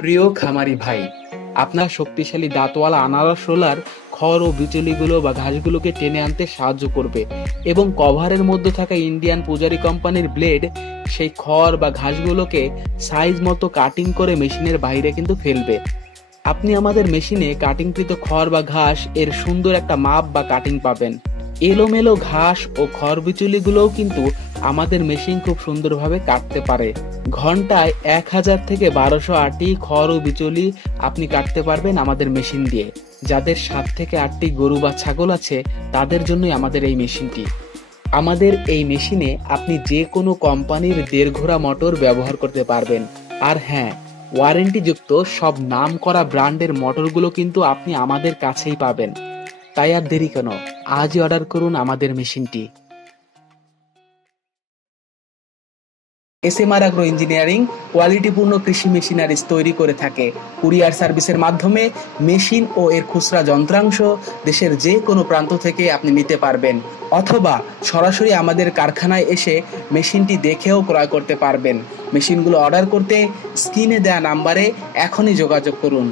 প্রিয় খামারি ভাই, আপনার শক্তিশালী দাঁতওয়ালা আনারস রোলার খড় ও বিচুলিগুলো বা ঘাসগুলোকে টেনে আনতে সাহায্য করবে এবং কভারের মধ্যে থাকা ইন্ডিয়ান পূজারি কোম্পানির ব্লেড সেই খড় বা ঘাসগুলোকে সাইজ মতো কাটিং করে মেশিনের বাইরে কিন্তু ফেলবে। আপনি আমাদের মেশিনে কাটিংকৃত খড় বা ঘাস এর সুন্দর একটা মাপ বা কাটিং পাবেন। এলোমেলো ঘাস ও খড় বিচুলিগুলোও কিন্তু আমাদের মেশিন খুব সুন্দরভাবে কাটতে পারে। ঘন্টায় 1000 থেকে 1200 আটি খড় ও বিচুলি আপনি কাটতে পারবেন আমাদের মেশিন দিয়ে। যাদের 7 থেকে 8টি গরু বা ছাগল আছে তাদের জন্যই আমাদের এই মেশিনটি। আমাদের এই মেশিনে আপনি যে কোনো কোম্পানির দেড় ঘোড়া মোটর ব্যবহার করতে পারবেন। আর হ্যাঁ, ওয়ারেন্টিযুক্ত সব নাম করা ব্র্যান্ডের মোটরগুলো কিন্তু আপনি আমাদের কাছেই পাবেন। তাই আর দেরি কেন, আজই অর্ডার করুন আমাদের মেশিনটি। এসএমআর অ্যাগ্রো ইঞ্জিনিয়ারিং কোয়ালিটিপূর্ণ কৃষি মেশিনারিজ তৈরি করে থাকে। কুরিয়ার সার্ভিসের মাধ্যমে মেশিন ও এর খুচরা যন্ত্রাংশ দেশের যে কোনো প্রান্ত থেকে আপনি নিতে পারবেন, অথবা সরাসরি আমাদের কারখানায় এসে মেশিনটি দেখেও ক্রয় করতে পারবেন। মেশিনগুলো অর্ডার করতে স্ক্রিনে দেওয়া নাম্বারে এখনই যোগাযোগ করুন।